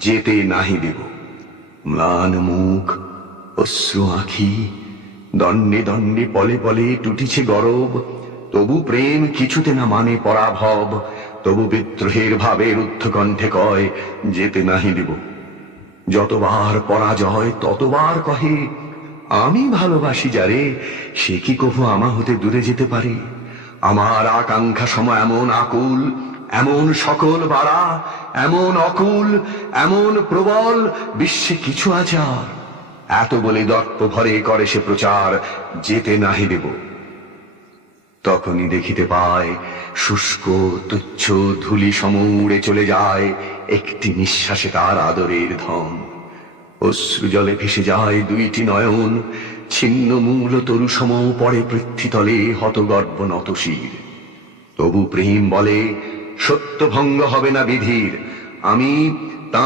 যেতে নাহি দেব। ম্লান মুখ, অশ্রু আঁখি, দণ্ডে দণ্ডে পলে পলে টুটিছে গরব, তবু প্রেম কিছুতে না মানে পরাভব, তবু বিদ্রোহের ভাবে রুদ্ধ কণ্ঠে কয়, যেতে নাহি দেব। যতবার পরাজয় ততবার কহে, আমি ভালোবাসি যারে, সে কি কভু আমা হতে দূরে যেতে পারে? আমার আকাঙ্ক্ষা সম এমন আকুল, এমন সকল বাড়া, এমন অকুল, এমন প্রবল, বিশ্বে কিছু আচার। এত বলে দর্প ভরে করে সে প্রচার, যেতে নাহি দেব। তখনই দেখিতে পায় শুষ্ক তুচ্ছ ধুলি সমুড়ে চলে যায় একটি নিঃশ্বাসে তার আদরের ধন। অশ্রু জলে ভেসে যায় দুইটি নয়ন, ছিন্ন মূল তরু সম পড়ে পৃথ্বীতলে হতগর্ব নতশির। তবু প্রেম বলে, সত্য ভঙ্গ হবে না বিধির, আমি